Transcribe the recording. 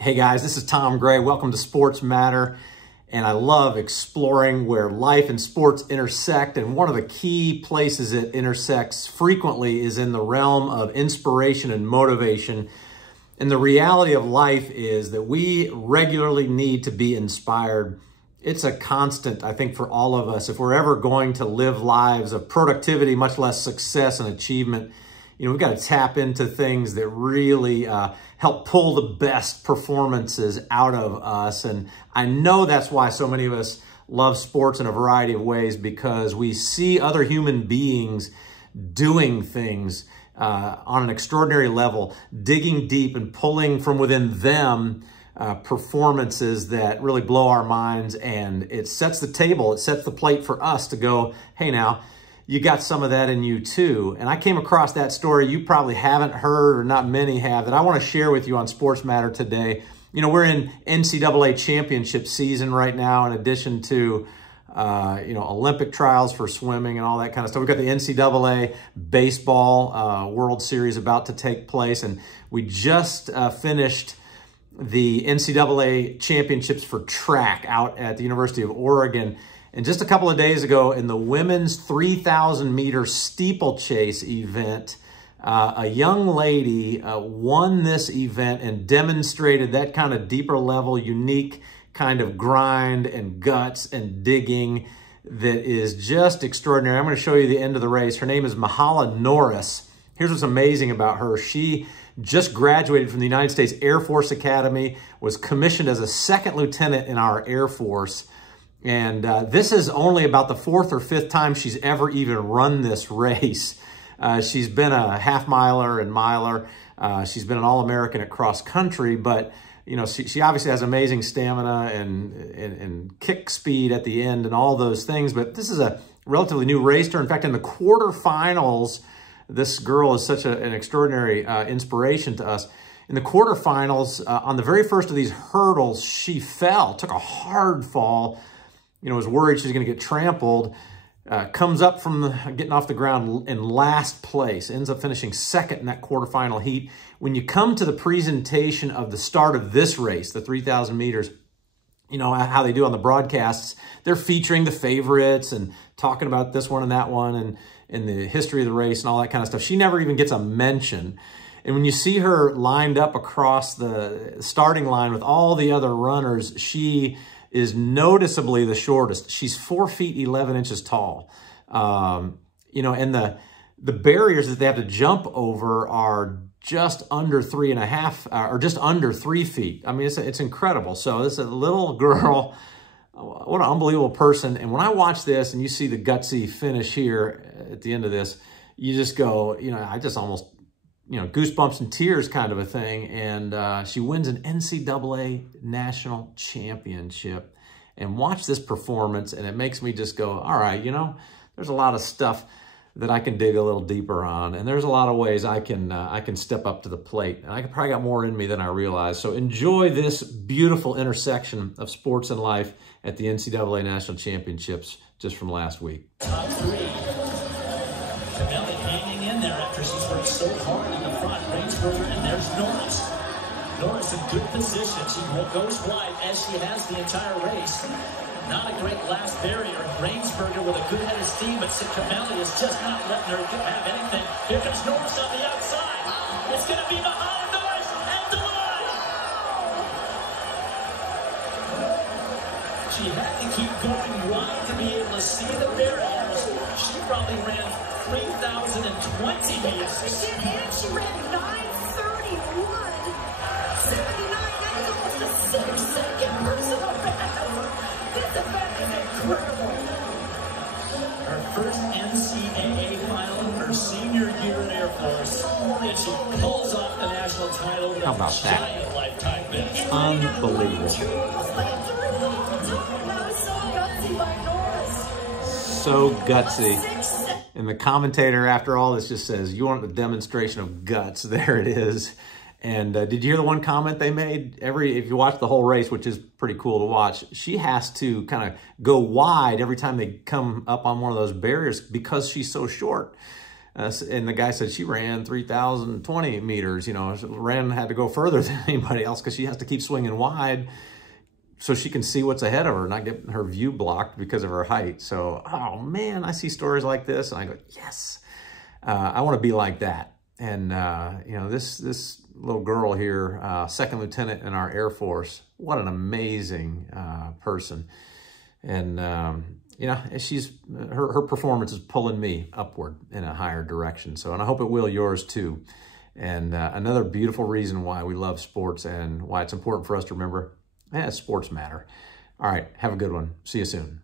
Hey guys, this is Tom Gray. Welcome to Sports Matter. And I love exploring where life and sports intersect. And one of the key places it intersects frequently is in the realm of inspiration and motivation. And the reality of life is that we regularly need to be inspired. It's a constant, I think, for all of us. If we're ever going to live lives of productivity, much less success and achievement, we've got to tap into things that really help pull the best performances out of us. And I know that's why so many of us love sports in a variety of ways, because we see other human beings doing things on an extraordinary level, digging deep and pulling from within them performances that really blow our minds. And it sets the table, it sets the plate for us to go, hey now, you got some of that in you too. And I came across that story you probably haven't heard, or not many have, that I want to share with you on Sports Matter today. We're in NCAA championship season right now, in addition to, Olympic trials for swimming and all that kind of stuff. We've got the NCAA baseball World Series about to take place. And we just finished the NCAA championships for track out at the University of Oregon. And just a couple of days ago, in the women's 3,000 meter steeplechase event, a young lady won this event and demonstrated that kind of deeper level, unique kind of grind and guts and digging that is just extraordinary. I'm going to show you the end of the race. Her name is Mahala Norris. Here's what's amazing about her. She just graduated from the United States Air Force Academy, was commissioned as a second lieutenant in our Air Force. And this is only about the fourth or fifth time she's ever even run this race. She's been a half miler and miler. She's been an All-American at cross country, but she obviously has amazing stamina and kick speed at the end and all those things. But this is a relatively new race to her. In fact, in the quarterfinals, this girl is such an extraordinary inspiration to us. In the quarterfinals, on the very first of these hurdles, she fell, took a hard fall. Was worried she was going to get trampled, comes up from getting off the ground in last place, ends up finishing second in that quarterfinal heat. When you come to the presentation of the start of this race, the 3,000 meters, how they do on the broadcasts, they're featuring the favorites and talking about this one and that one and the history of the race and all that kind of stuff. She never even gets a mention. And when you see her lined up across the starting line with all the other runners, she is noticeably the shortest. She's 4 feet 11 inches tall. And the barriers that they have to jump over are just under 3.5, or just under 3 feet. I mean, it's incredible. So this is a little girl, what an unbelievable person. And when I watch this and you see the gutsy finish here at the end of this, you just go, I just almost, goosebumps and tears kind of a thing. And she wins an NCAA national championship. And watch this performance, and it makes me just go, all right, there's a lot of stuff that I can dig a little deeper on. And there's a lot of ways I can step up to the plate. And I probably got more in me than I realized. So enjoy this beautiful intersection of sports and life at the NCAA national championships just from last week. Top three. Camelli hanging in there after she's worked so hard in the front. Rainsberger, and there's Norris. Norris in good position. She goes wide as she has the entire race. Not a great last barrier. Rainsberger with a good head of steam, but Camelli is just not letting her have anything. Here comes Norris on the outside. It's going to be Mahala Norris and the line. She had to keep going wide to be able to see the barriers. She probably ran 3,020 meters. She did, and she ran 9:31. 79, that's almost a 6-second personal best. This event is incredible. Her first NCAA final, her senior year in Air Force, and she pulls off the national title with How about a that? giant lifetime finish. Unbelievable. So gutsy. And the commentator after all this just says, you want a demonstration of guts. There it is. And did you hear the one comment they made? If you watch the whole race, which is pretty cool to watch, she has to kind of go wide every time they come up on one of those barriers because she's so short. And the guy said she ran 3,020 meters, you know, had to go further than anybody else because she has to keep swinging wide so she can see what's ahead of her, not get her view blocked because of her height. So, oh man, I see stories like this and I go, yes, I want to be like that. And, you know, this little girl here, second lieutenant in our Air Force, what an amazing person. And, you know, her performance is pulling me upward in a higher direction. So, and I hope it will yours too. And another beautiful reason why we love sports and why it's important for us to remember, sports matter. All right, have a good one. See you soon.